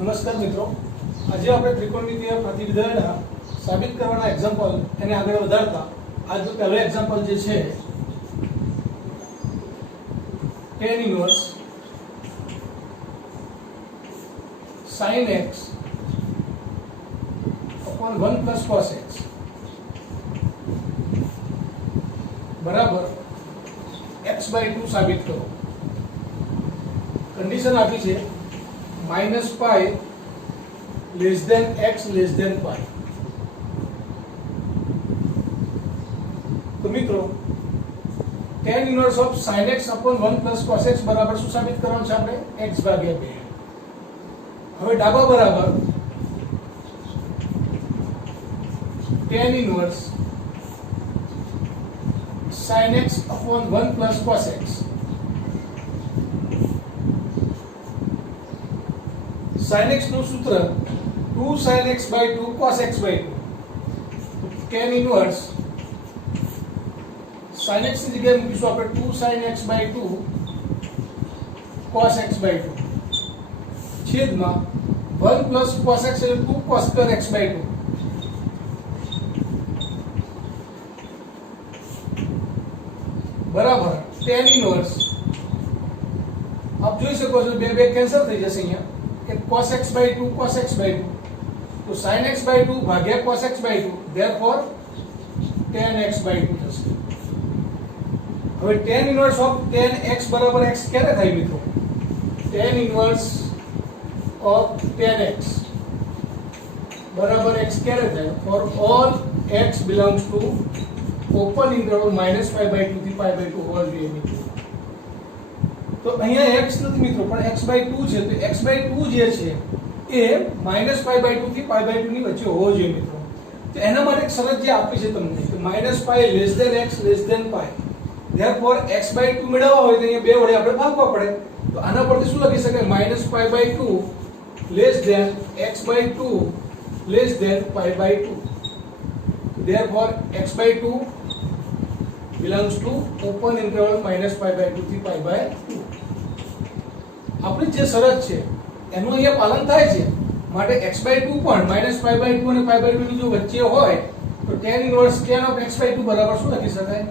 નમસ્કાર મિત્રો, આજે આપણે ત્રિકોણમિતિય પ્રતિવિધાયના સાબિત કરવાના એક્ઝામ્પલ એને આગળ વધારતા આજનું પહેલું એક્ઝામ્પલ જે છે tan inverse sin x upon 1 plus cos x બરાબર x/2 સાબિત કરો. કન્ડિશન આપી છે -π less than x less than π. તો મિત્રો tan inverse of sin x upon 1 plus cos x બરાબર શું સાબિત કરવાનું છે આપણે? x/2. હવે ડાબા બરાબર tan inverse sin x upon 1 plus cos x. sin x નું સૂત્ર 2 sin x by 2 cos x by 2. tan inverse sin x ની જગ્યાએ મૂકીશું આપણે 2 sin x by 2 cos x by 2 છેદમાં 1 plus cos x એટલે 2 cos square x by 2 બરાબર tan inverse. આપ જોઈ શકો છો બે કેન્સલ થઈ જશે અહીંયા કે cos x by 2 cos x by 2 તો sin x by 2 ભાગ્યા cos x by 2 therefore tan x by 2 થશે. હવે tan inverse of tan x બરાબર x ક્યારે થાય મિત્રો? tan inverse of tan x બરાબર x ક્યારે થાય? For all x belongs to open interval -π/2 થી π/2 હોલ જોઈએ મિત્રો. તો અહીંયા x નથી મિત્રો પણ x/2 છે તો x/2 જે છે એ -π/2 થી π/2 ની વચ્ચે હોવો જોઈએ મિત્રો. તો એના માટે એક શરત જે આપી છે તમને કે -π less than x less than π. therefore x/2 મેળવવા હોય તો અહીંયા બે વડે આપણે ભાગવા પડે. તો આના પરથી શું લખી શકાય? -π/2 less than x/2 less than π/2. therefore x/2 belongs to open interval -π/2 થી π/2. આપણી જે શરત છે એનું અહીંયા પાલન થાય છે માટે x/2 પણ -π/2 અને π/2 ની જો વચ્ચે હોય તો tan inverse tan of x/2 બરાબર શું લખી શકાય?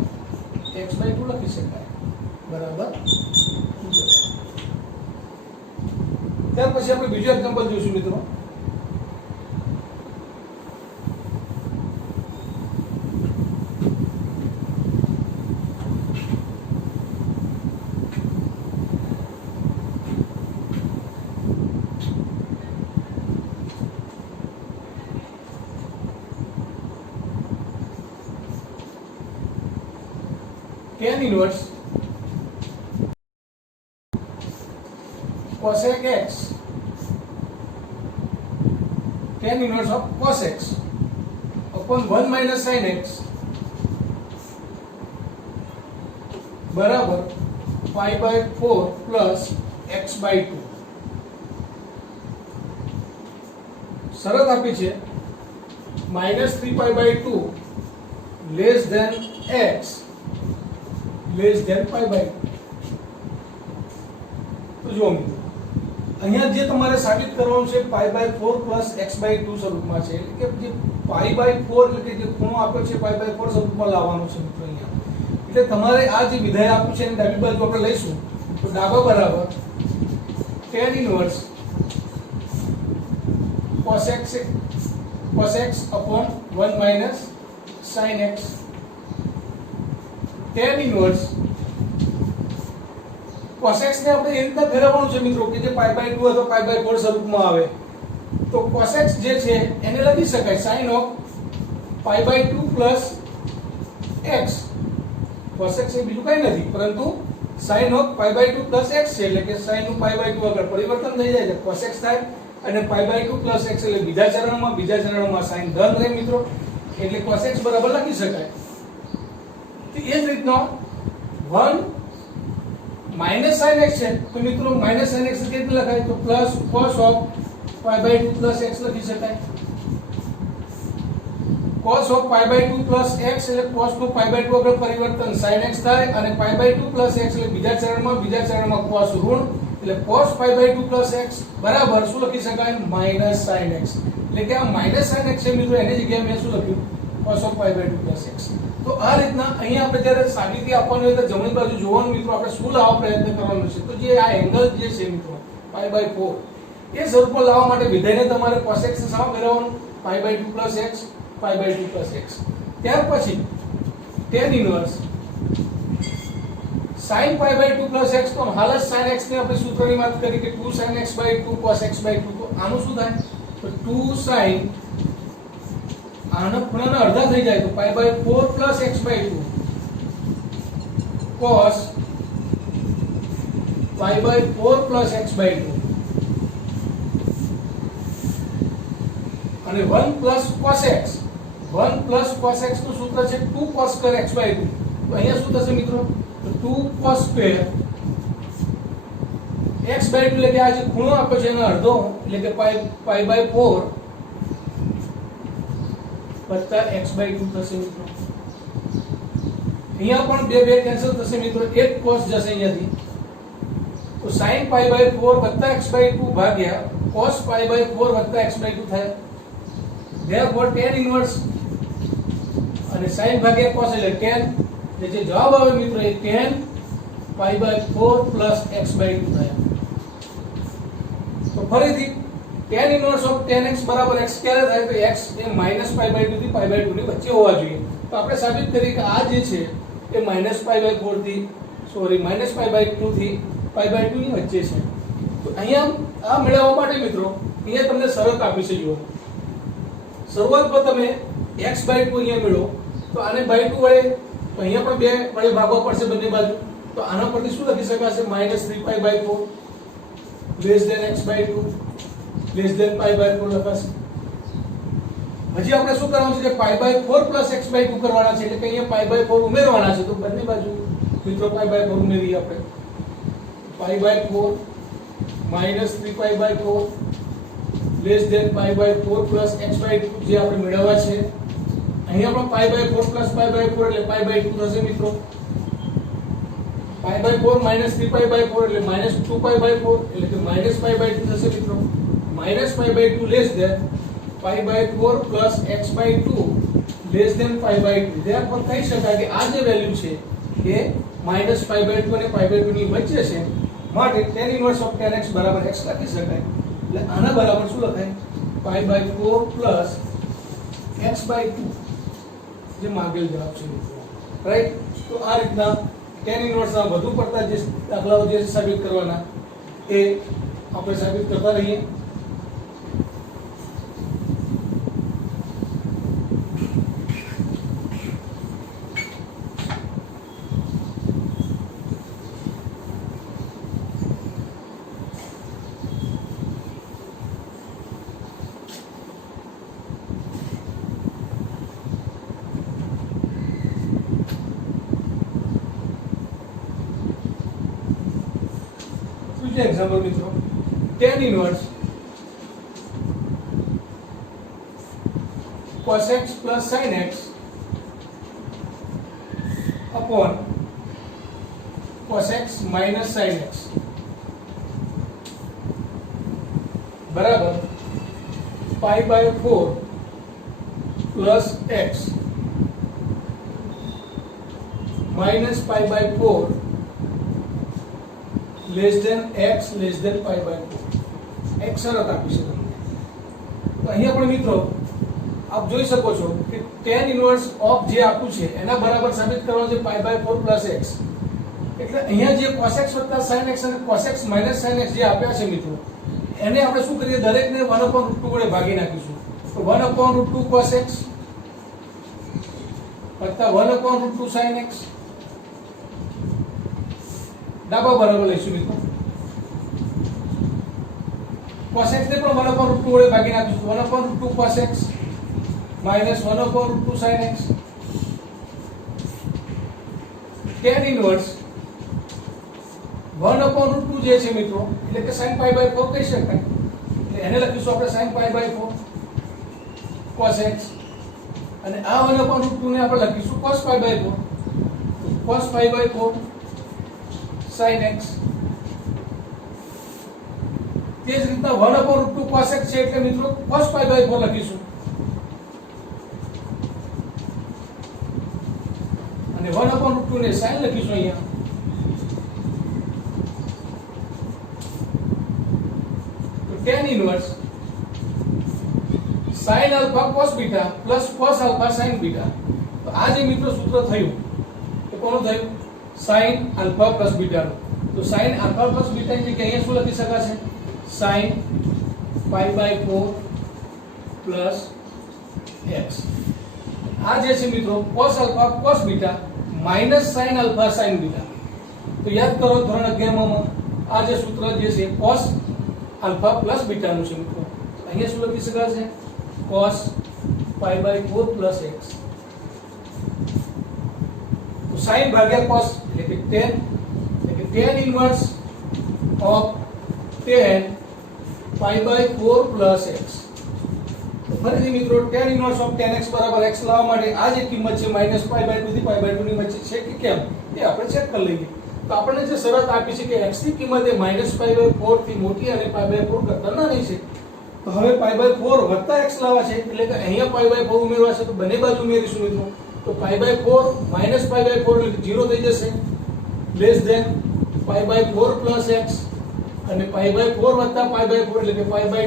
x/2 લખી શકાય બરાબર. ત્યાર પછી આપણે બીજો એક્ઝામ્પલ જોઈશું મિત્રો. tan inverse cosec x tan inverse of cos x upon 1 minus sin x બરાબર π/4 plus x/2. શરત આપી છે -3π/2 less than x less than π/2. તો જો મિત્રો અહીંયા જે તમારે સાબિત કરવાનું છે π/4 plus x/2 સ્વરૂપમાં છે એટલે કે જે π/4 એટલે કે જે ખૂણો આપ્યો છે π/4 સ્વરૂપમાં લાવવાનો છે મિત્રો અહીંયા. એટલે તમારે આ જે વિધેય આપ્યું છે એની ડાબી બાજુ આપણે લઈશું તો ડાબા બરાબર tan inverse cos x upon 1 minus sin x. tan inverse cos x ને આપણે એ રીતે ફેરવવાનું છે મિત્રો કે જે π/2 અથવા π/4 સ્વરૂપમાં આવે તો cos x જે છે એને લખી શકાય sin of π/2 plus x. cos x એ બીજું કંઈ નથી પરંતુ sin of π/2 plus x છે એટલે કે sin નું π/2 આગળ પરિવર્તન થઈ જાય છે cos x થાય અને π/2 plus x એટલે બીજા ચરણમાં sin ધન રહે મિત્રો એટલે cos x બરાબર લખી શકાય. તો એ જ રીતનો 1 માઇનસ sin x છે તો મિત્રો માઇનસ sin x કેવી રીતે લખાય? તો plus cos of π/2 plus x લખી શકાય. cos of π/2 plus x એટલે cos નું π/2 આગળ પરિવર્તન sin x થાય અને π/2 plus x એટલે બીજા ચરણમાં cos ઋણ એટલે cos pi by 2 plus x બરાબર શું લખી શકાય minus sin x. એટલે કે આ minus sin x છે મિત્રો, એની જગ્યાએ મેં શું લખ્યું cos of pi by 2 plus x. તો આ રીતના અહીંયા આપણે જ્યારે સાબિતી આપવાની હોય તો જમણી બાજુ જોવાનું મિત્રો, આપણે શું લાવવા પ્રયત્ન કરવાનો છે. તો જે આ એંગલ જે છે મિત્રો pi by 4 એ સ્વરૂપમાં લાવવા માટે વિધેયને તમારે cos x ને સામે ફેરવવાનું pi by 2 plus x, pi by 2 plus x. ત્યાર પછી tan inverse sin pi by 2 plus x, તો હાલ જ sin x ને આપણે સૂત્રની વાત કરી કે 2 sin x by 2 cos x by 2. તો આનું શું થાય તો 2 sin આના ખૂણાના અડધા થઈ જાય તો pi by 4 plus x by 2 cos pi by 4 plus x by 2 અને 1 plus cos x, 1 plus cos x નું સૂત્ર છે 2 cos square x by 2. તો અહીંયા શું થશે મિત્રો તો 2 cos square x by 2 એટલે કે આ જે ખૂણો આપ્યો છે એનો અડધો એટલે કે pi by 4 વત્તા x by 2 થશે મિત્રો. અહીંયા પણ બે કેન્સલ થશે મિત્રો, એક cos જશે અહીંયાથી. તો sin pi by 4 વત્તા x by 2 ભાગ્યા cos pi by 4 વત્તા x by 2 થાય. therefore tan ઇન્વર્સ અને sin ભાગ્યા cos એટલે tan, એટલે જે જવાબ આવે મિત્રો એ tan pi by 4 plus x by 2 થાય. તો ફરીથી tan inverse of tan x બરાબર x ક્યારે થાય તો x A minus pi by 2 થી pi by 2 ની વચ્ચે હોવા જોઈએ. તો આપણે સાબિત કરી કે આ જે છે એ minus pi by 4 થી minus pi by 2 થી pi by 2 ની વચ્ચે છે. તો અહીંયા આ મેળવવા માટે મિત્રો અહીંયા તમને શરત આપી છે. જુઓ શરૂઆતમાં તમે x by 2 અહીંયા મેળવો તો આને by 2 વડે તો અહીંયા પણ 2 વડે ભાગવા પડશે બંને બાજુ. તો આના પરથી શું લખી શકાશે minus 3 pi by 4 less than x by 2 less than pi by 4 લખાશે. હજી આપણે શું કરવાનું છે કે pi by 4 plus x by 2 કરવાના છે, એટલે કે અહીંયા pi by 4 ઉમેરવાના છે. તો બંને બાજુ મિત્રો pi by 4 ઉમેરીએ આપણે. pi by 4 minus 3 pi by 4 less than pi by 4 plus x by 2 જે આપણે મેળવવા છે. અહીંયા પણ pi by 4 plus pi by 4 એટલે pi by 2 થશે મિત્રો. pi by 4 minus 3 pi by 4 એટલે minus 2 pi by 4 એટલે કે minus pi by 2 થશે મિત્રો. minus pi by 2 less than pi by 4 plus x by 2 less than pi by 2. therefore કહી શકાય કે આ જે વેલ્યુ છે એ minus pi by 2 અને pi by 2 ની વચ્ચે છે. માટે tan inverse of tan x બરાબર x લખી શકાય. એટલે આના બરાબર શું લખાય pi by 4 plus x by 2 જે માંગેલ જવાબ છે મિત્રો. રાઈટ. તો આ રીતના tan inverse ના વધુ પડતા જે દાખલાઓ જે સાબિત કરવાના એ આપણે સાબિત કરતા રહીએ. एग्जाम्पल मित्रों tan inverse cos x plus sin x upon cos x minus sin x बराबर pi by 4 plus x minus pi by 4 less than x less than pi by 4 એક શરત આપી છે તમને. તો અહીંયા પણ મિત્રો આપ જોઈ શકો છો કે tan ઇન્વર્સ ઓફ જે આપ્યું છે એના બરાબર સાબિત કરવાનું છે pi by 4 plus x. એટલે અહીંયા જે cos x sin x અને cos x sin x જે આપ્યા છે મિત્રો એને આપણે શું કરીએ દરેકને 1/√2 વડે ભાગી નાખીશું. તો 1/√2 cos x વત્તા 1/√2 sin x ડાબા બરાબર લઈશું મિત્રો. cos x ને પણ 1/√2 વડે ભાગી નાખીશું. 1/√2 cos x minus 1/√2 sin x. tan inverse 1/√2 જે છે મિત્રો એટલે કે sin pi by 4 કહી શકાય. એટલે એને લખીશું આપણે sin pi by 4 cos x અને આ 1/√2 ને આપણે લખીશું cos pi by 4. cos pi by 4 sin x તે જ રીતના 1/√2 cos x છે એટલે મિત્રો cos π/4 લખીશું અને 1/√2 ને sin લખીશું અહીંયા તો tan inverse sin alpha cos beta plus cos alpha sin beta તો આ જે મિત્રો સૂત્ર થયું તો કોનું થયું sin alpha plus beta નું તો sin alpha plus beta ની જગ્યાએ અહીંયા શું લખી શકાશે sin π/4 plus x આ જે છે મિત્રો cos alpha cos beta minus sin alpha sin beta તો યાદ કરો ધોરણ 11 માં આ જે સૂત્ર જે છે cos alpha plus beta નું છે મિત્રો અહીંયા શું લખી શકાશે cos π/4 plus x તો sin ભાગ્યા cos એટલે કે tan inverse of tan π/4 plus x ફરીથી મિત્રો tan inverse of tan x બરાબર x લાવવા માટે આ જે કિંમત છે -π/2 થી π/2 ની વચ્ચે છે કે કેમ એ આપણે ચેક કરી લઈએ તો આપણને જે શરત આપી છે કે x ની કિંમત એ -π/4 થી મોટી અને π/4 કરતા નાની છે તો હવે π/4 વત્તા x લાવવા છે એટલે કે અહીંયા π/4 ઉમેરવા છે તો બંને બાજુ ઉમેરીશું મિત્રો તો π/4 -π/4 એટલે 0 થઈ જશે લેસ ધેન π/4 plus x અને π/4 વત્તા π/4 એટલે કે π/2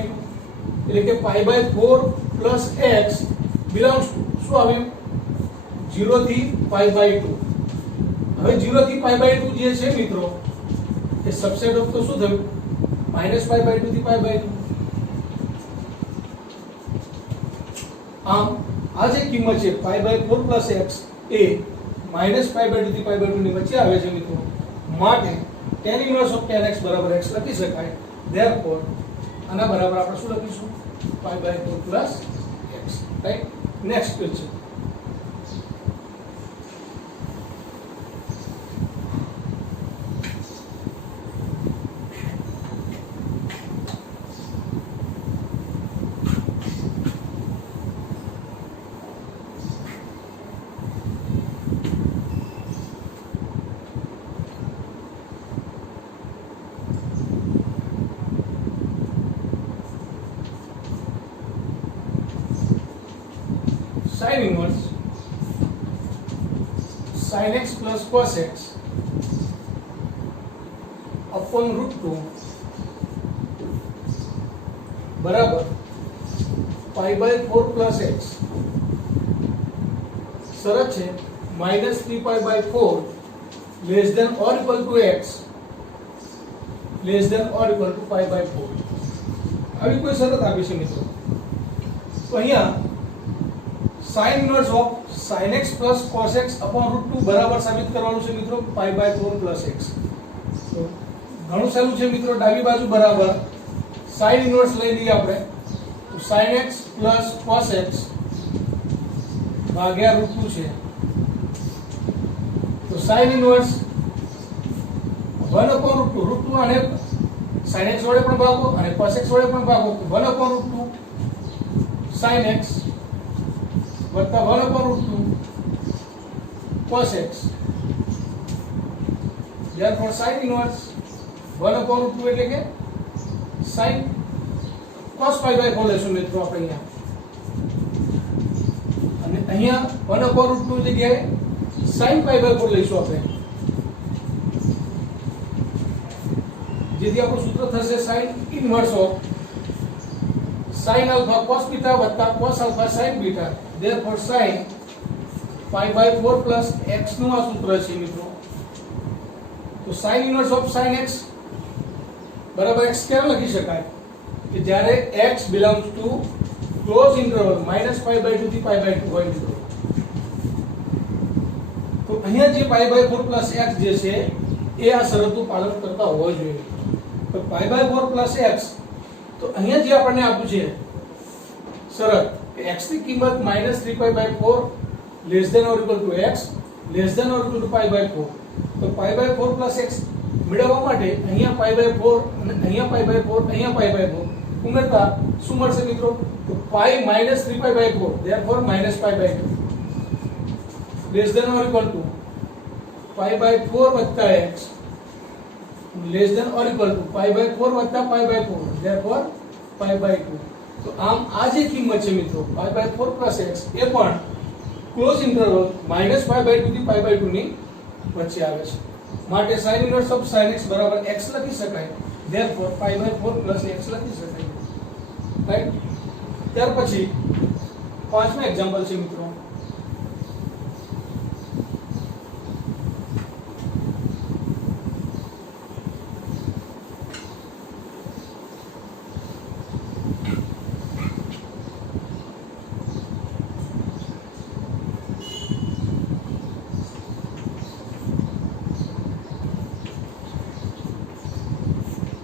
એટલે કે π/4 plus x belongs to શું આવ્યું 0 થી π/2 હવે 0 થી π/2 જે છે મિત્રો એ સબસેટ ઓફ તો શું થયું -π/2 થી π/2 આમ આ જે કિંમત છે π/4 plus x એ -π/2 થી π/2 ની વચ્ચે આવે છે મિત્રો માટે tan inverse of tan x બરાબર x લખી શકાય therefore આના બરાબર આપણે શું લખીશું π/4 plus x right next question sin inverse sin x plus cos x upon √2 બરાબર π/4 plus x શરત છે -3π/4 less than or equal to x less than or equal to π/4 આવી કોઈ શરત આપી છે મિત્રો તો અહીંયા sin inverse of sin x plus cos x upon √2 બરાબર સાબિત કરવાનું છે મિત્રો π/4 plus x તો ઘણું સહેલું છે મિત્રો ડાબી બાજુ બરાબર sin inverse લઈ લઈએ આપણે તો sin x plus cos x ભાગ્યા √2 છે તો sin inverse 1/√2 અને sin x વડે પણ ભાગો અને cos x વડે પણ ભાગો તો 1/√2 sin x વત્તા 1/√2 cos x therefore sin inverse 1/√2 એટલે કે sin cos π/4 લેશું મિત્રો આપણે અહીંયા અને અહીંયા 1/√2 જગ્યાએ sin π/4 લઈશું આપણે જેથી આપણું સૂત્ર થશે sin inverse of sin alpha cos beta વત્તા cos alpha sin beta therefore sin π/4 plus x નું આ સૂત્ર છે મિત્રો તો sin inverse of sin x બરાબર x કેમ લખી શકાય કે જ્યારે x belongs to close interval -π/2 થી π/2 હોય મિત્રો તો અહીંયા જે π/4 plus x જે છે એ આ શરતનું પાલન કરતા હોવો જોઈએ તો π/4 plus x તો અહીંયા જે આપણને આપ્યું છે શરત કે x ની કિંમત -3π/4 less than or equal to x less than or equal to π/4 તો π/4 plus x મેળવવા માટે અહીંયા π/4 અને અહીંયા π/4 અહીંયા π/4 ઉમેરતા શું મળશે મિત્રો તો π -3π/4 therefore -π/2 less than or equal to π/4 + x less than or equal to π/4 વત્તા π/4 ધેરફોર π/2. તો આમ આ જે કિંમત છે મિત્રો π/4 + x એ પણ ક્લોઝ ઇન્ટરવલ -π/2 થી π/2 ની વચ્ચે આવે છે. માટે sin inverse of sin x બરાબર x લખી શકાય, ધેરફોર π/4 + x લખી શકાય. રાઈટ. ત્યાર પછી પાંચમું એક્ઝામ્પલ છે મિત્રો.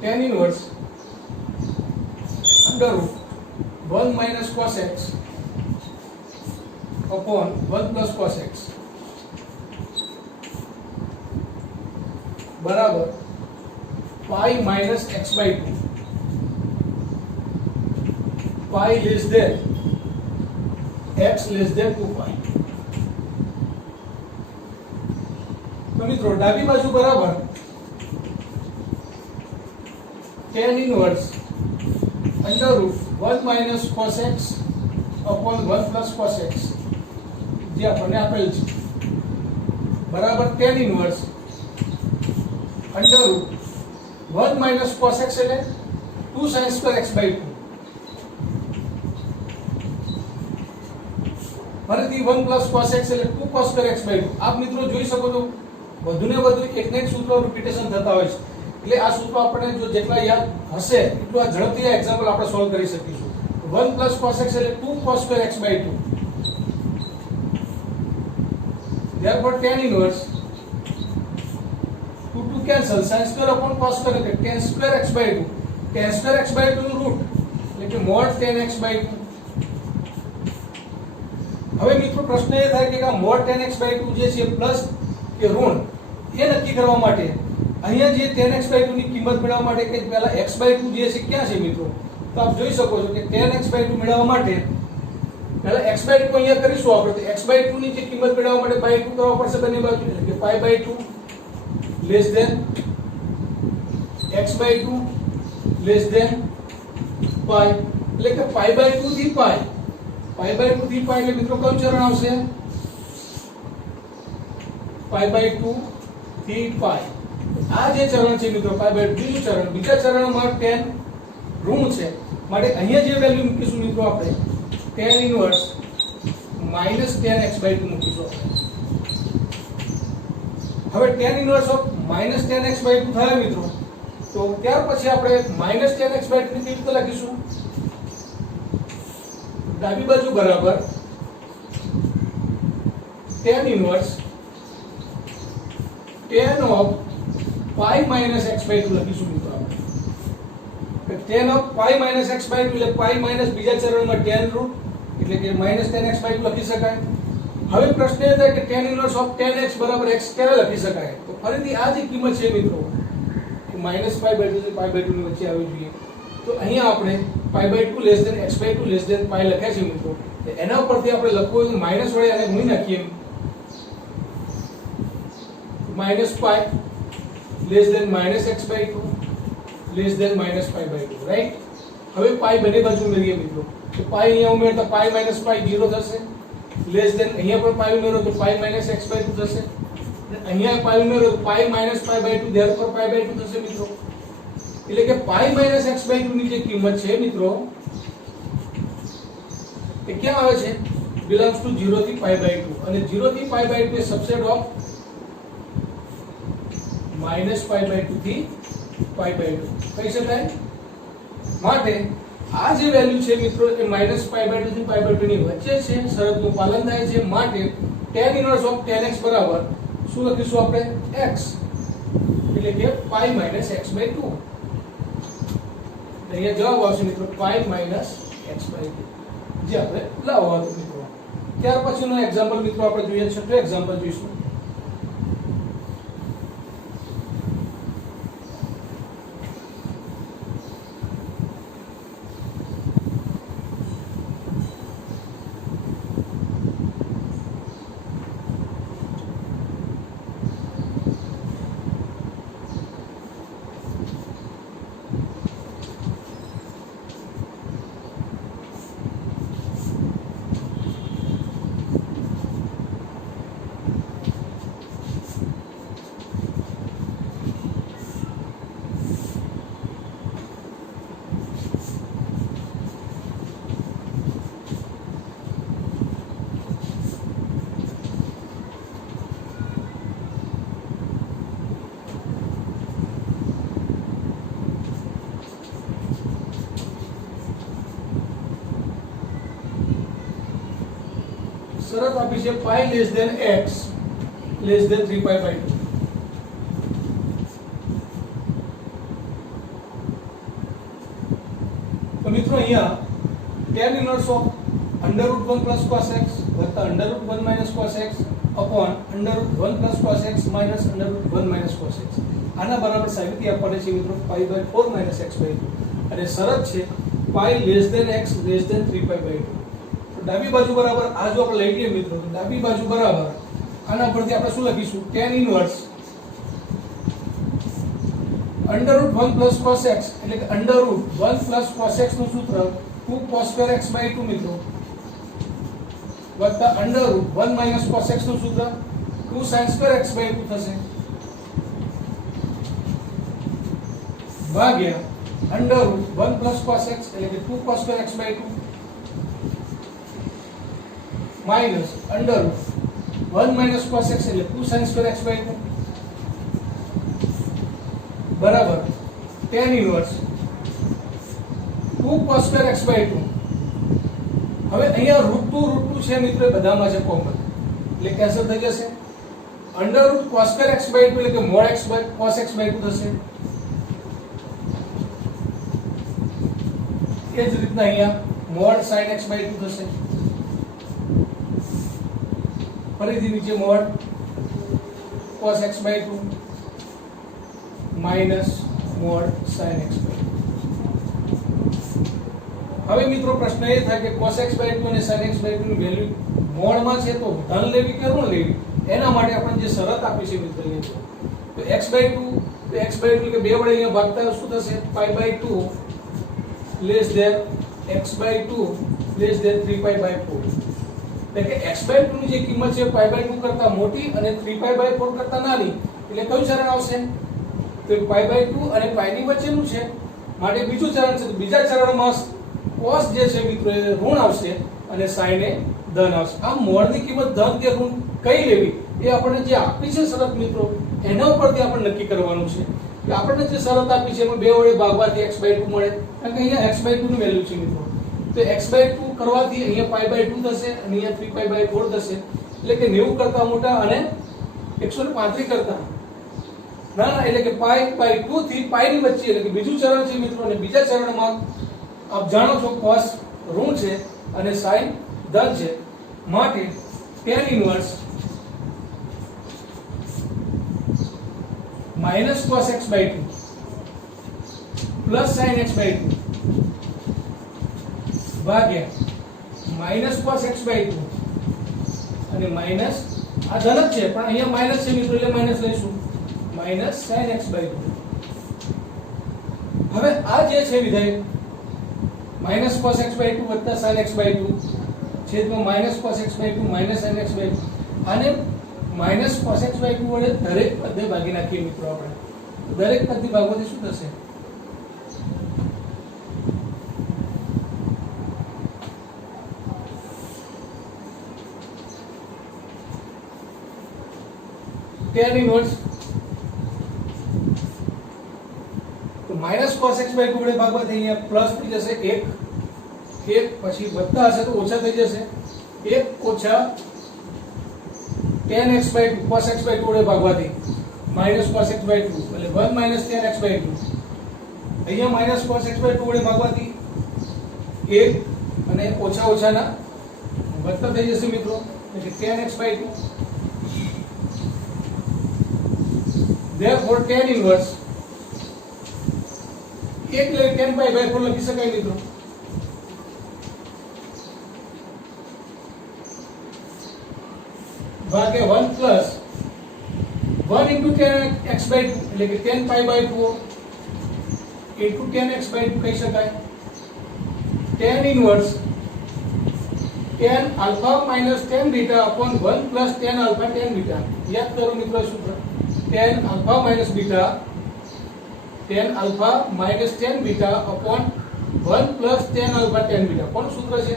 tan inverse under root 1 minus cos x upon 1 plus cos x बराबर pi minus x/2 pi less than x less than 2 pi. तो मित्रों डाबी बाजू बराबर tan inverse under root 1 minus cos x upon 1 plus cos x જે આપણને આપેલ છે બરાબર tan inverse under root 1 minus cos x એટલે 2 sin square x/2 ફરીથી 1 plus cos x એટલે 2 cos square x/2. આપ મિત્રો જોઈ શકો છો વધુ ને વધુ એક ને એક સૂત્રો રિપીટેશન થતા હોય છે, એટલે આ સૂત્રો આપણે જો જેટલા યાદ હશે એટલું આ ઝડપથી આ એક્ઝામ્પલ આપણે સોલ્વ કરી શકીશું. 1 plus cos x એટલે 2 cos square x/2. therefore tan inverse 2 cancel sin square upon cos square એટલે tan square x/2. tan square x/2 નું રૂટ એટલે કે mod tan x/2. હવે મિત્રો પ્રશ્ન એ થાય કે આ mod tan x/2 જે છે પ્લસ કે ઋણ એ નક્કી કરવા માટે અહીંયા જે tan x/2 ની કિંમત મેળવવા માટે કે પહેલા x/2 જે છે ક્યાં છે મિત્રો, તો આપ જોઈ શકો છો કે tan x/2 મેળવવા માટે પહેલા x/2 અહીંયા કરીશું આપણે. તો x/2 ની જે કિંમત મેળવવા માટે /2 કરવા પડશે બંને બાજુ, એટલે કે π/2 less than x/2 less than pi, એટલે કે π/2 થી pi. π/2 થી pi એટલે મિત્રો કયું ચરણ આવશે? π/2 થી pi. આ જે ચરણ છે મિત્રો π/2 બીજું ચરણ. બીજા ચરણમાં tan ઋણ છે માટે અહીંયા જે વેલ્યુ મૂકીશું મિત્રો આપણે tan inverse minus tan x/2 મૂકીશું. હવે tan inverse of minus tan x/2 થાય મિત્રો, તો ત્યાર પછી આપણે માઈનસ tan x/2 ની કેવી રીતે લખીશું? ડાબી બાજુ બરાબર tan inverse tan of pi minus x/2 લખીશું મિત્રો આપણે. tan of pi minus x/2 એટલે pi minus બીજા ચરણમાં tan રૂટ એટલે કે minus tan x/2 લખી શકાય. હવે પ્રશ્ન એ થાય કે tan inverse of tan x બરાબર x ક્યારે લખી શકાય? તો ફરીથી આ જે કિંમત છે મિત્રો કે -π/2 થી π/2 ની વચ્ચે આવી જોઈએ. તો અહીંયા આપણે π/2 less than x/2 less than pi લખ્યા છે મિત્રો. તો એના ઉપરથી આપણે લખવું હોય તો માઈનસ વડે આને ગુણી નાખીએ. -π less than -x/2 less than -π/2. Right. હવે પાઈ બંને બાજુ ઉમેરીએ મિત્રો. તો પાઈ અહીંયા ઉમેરતા પાઈ માઈનસ પાઈ 0 થશે. લેસ ધેન અહીંયા પણ પાઈ ઉમેરો તો પાઈ માઈનસ x/2 થશે. અહીંયા પાઈ ઉમેરો તો પાઈ માઈનસ π/2 ધેરફોર π/2 થશે મિત્રો. એટલે કે પાઈ માઈનસ x/2 ની જે કિંમત છે મિત્રો એ ક્યાં આવે છે? બિલોંગ્સ ટુ 0 થી π/2 અને 0 થી π/2 એ સબસેટ ઓફ -π/2 થી π/2 કહી શકાય. માટે આ જે વેલ્યુ છે મિત્રો એ -π/2 થી π/2 ની વચ્ચે છે, શરતનું પાલન થાય છે. માટે tan inverse of tan x બરાબર શું લખીશું આપણે? x એટલે કે પાઈ માઈનસ x/2. અહીંયા જવાબ આવશે મિત્રો પાઈ માઈનસ x/2 જે આપણે લાવવા હતું મિત્રો. ત્યાર પછીનો એક્ઝામ્પલ મિત્રો આપણે જોઈએ છે. તો એક્ઝામ્પલ જોઈશું. શરત આપી છે pi less than x less than 3π/2. તો મિત્રો અહીંયા tan inverse of √1 + cos x વત્તા √1 - cos x upon √1 + cos x minus √1 - cos x આના બરાબર સાબિતી આપવાની છે મિત્રો π/4 - x/2 અને શરત છે pi less than x less than 3π/2. તો ડાબી બાજુ બરાબર આ જો આપણે લઈ લઈએ મિત્રો તો ડાબી બાજુ બરાબર આના પરથી આપણે શું લખીશું tan ઇન્વર્સ √1 + cos x એટલે કે √1 + cos x નું સૂત્ર 2 cos² x/2 મિત્રો વત્તા √1 - cos x નું સૂત્ર 2 sin² x/2 થશે ભાગ્યા √1 + cos x એટલે કે 2 cos² x/2 minus √1 - cos x એટલે 2 sin² x/2 બરાબર tan ઇન્વર્સ 2 cos² x/2. હવે અહીંયા √2 છે મિત્રો બધામાં છે કોમન એટલે કેન્સલ થઈ જશે √cos² x/2 એટલે કે mod x cos x/2 થશે. એ જ રીતના અહીંયા mod sin x/2 થશે ફરીથી નીચે mod cos x/2 minus mod sin x/2. હવે મિત્રો પ્રશ્ન એ થાય કે cos x/2 અને sin x/2 ની વેલ્યુ મોડમાં છે તો ધન લેવી કે ઋણ લેવી એના માટે આપણે જે શરત આપી છે મિત્રો અહીંયા તો x/2 તો x/2 એટલે કે 2 વડે અહીંયા ભાગતા શું થશે π/2 less than x/2 less than 3π/4 એટલે કે x/2 ની જે કિંમત છે π/2 કરતા મોટી અને 3π/4 કરતા નાની એટલે કયું ચરણ આવશે તો π/2 અને π ની વચ્ચેનું છે માટે બીજું ચરણ છે. બીજા ચરણમાં cos જે છે મિત્રો એ ઋણ આવશે અને sin એ ધન આવશે. આ મોડ ની કિંમત ધન કે ઋણ કઈ લેવી એ આપણને જે આપી છે શરત મિત્રો એના ઉપરથી આપણે નક્કી કરવાનું છે કે આપણને જે શરત આપી છે એમાં 2 વડે ભાગવાથી x/2 મળે કારણ કે અહીંયા x/2 ની વેલ્યુ છે મિત્રો તો x/2 કરવાથી અહીંયા π/2 થશે અને અહીંયા 3π/4 થશે એટલે કે 90 કરતા મોટા અને 135 કરતા ના એટલે કે π/2 થી π ની વચ્ચે એટલે કે બીજું ચરણ છે મિત્રો અને બીજા ચરણમાં આપ જાણો છો cos ઋણ છે અને sin ધન છે માટે tan inverse -cos x/2 plus sin x/2 ભાગ્યા -cos x/2 અને માઈનસ આ ધન જ છે પણ અહીંયા માઈનસ છે મિત્રો એટલે માઈનસ લઈશું -sin x/2. હવે આ જે છે વિધેય -cos x/2 + sin x/2 છેદમાં -cos x/2 - sin x/2 આને -cos x/2 વડે દરેક પદને ભાગી નાખીએ મિત્રો આપણે દરેક પદથી ભાગવાથી શું થશે tan ઇન્વર્સ તો -cos x/2 વડે ભાગવાથી અહીંયા પ્લસ થઈ જશે 1 પછી વત્તા હશે તો ઓછા થઈ જશે 1 ઓછા tan x/2 cos x/2 વડે ભાગવાથી -cos x/2 એટલે 1 - tan x/2 અહીંયા -cos x/2 વડે ભાગવાથી 1 અને ઓછા ઓછાના વત્તા થઈ જશે મિત્રો એટલે tan x/2 therefore tan inverse 1 લે tan π/4 લખી શકાય મિત્રો ભાગે 1 પ્લસ 1 into tan x/2 એટલે કે tan π/4 into tan x/2 કહી શકાય tan inverse tan alpha minus tan beta upon 1 plus tan alpha tan beta યાદ કરો મિત્રો સૂત્ર tan alpha minus beta tan alpha minus tan beta upon 1 plus tan alpha tan beta કોનું સૂત્ર છે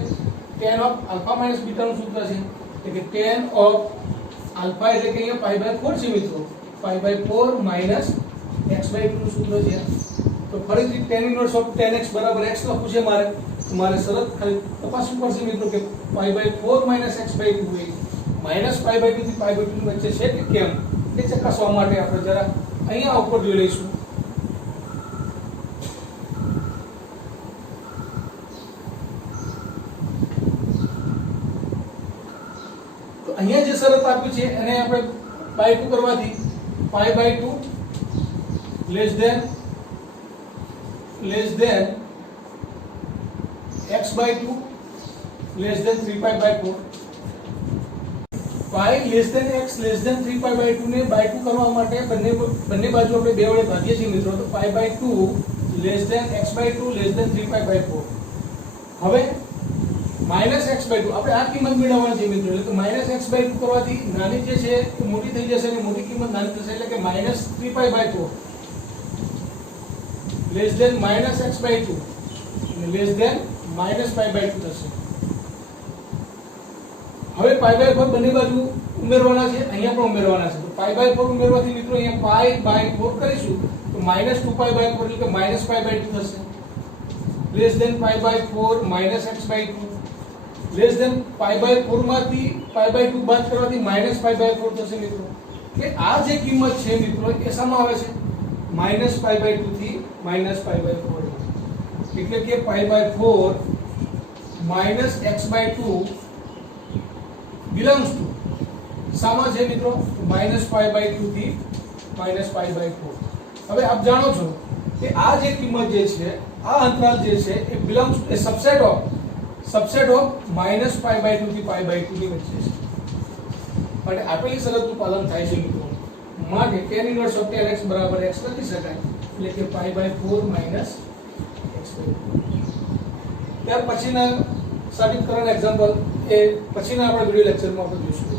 tan of alpha minus beta નું સૂત્ર છે એટલે કે tan of alpha એટલે કે અહીંયા π/4 છે મિત્રો π/4 minus x/2 નું સૂત્ર છે તો ફરીથી tan inverse of tan x બરાબર x લખવું છે મારે તમારે શરત ખાલી તપાસવું પડશે મિત્રો કે π/4 - x/2 એ -π/2 થી π/2 ની વચ્ચે છે કે કેમ એ ચકાસવા માટે આપણે જરા અહીંયા ઉપર જોઈ લઈશું. તો અહીંયા જે શરત આપી છે એને આપણે /2 કરવાથી π/2 less than x/2 less than 3π/4 pi less than x less than 3π/2 ને /2 કરવા માટે બંને બાજુ આપણે 2 વડે ભાગીએ છીએ મિત્રો. તો π/2 less than x/2 less than 3π/4. હવે -x/2 આપણે આ કિંમત મેળવવાની છે મિત્રો. એટલે કે -x/2 કરવાથી નાની જે છે એ મોટી થઈ જશે અને મોટી કિંમત નાની થશે. એટલે કે -3π/4 less than -x/2 less than -π/2 થશે. હવે π/4 બંને બાજુ ઉમેરવાના છે, અહીંયા પણ ઉમેરવાના છે. તો π/4 ઉમેરવાથી મિત્રો અહીંયા π/4 કરીશું તો -2π/4 એટલે કે -π/2 થશે. less than π/4 -x/2 less than π/4 માંથી π/2 બાદ કરવાથી -π/4 થશે મિત્રો. કે આ જે કિંમત છે મિત્રો એ શામાં આવે છે? -π/2 થી -π/4. એટલે કે π/4 -x/2 belongs to શામાં છે મિત્રો? -π/2 થી -π/4. હવે આપ જાણો છો કે આ જે કિંમત જે છે, આ અંતરાલ જે છે એ belongs to a subset of -π/2 થી π/2 ની વચ્ચે છે. માટે આપેલી શરતનું પાલન થાય છે મિત્રો. માટે tan inverse of tan x બરાબર x લખી શકાય. એટલે કે π/4 -x/2. ત્યાર પછીના સાબિત કરવાના એક્ઝામ્પલ એ પછીના આપણા વિડિયો લેક્ચરમાં આપણે જોઈશું.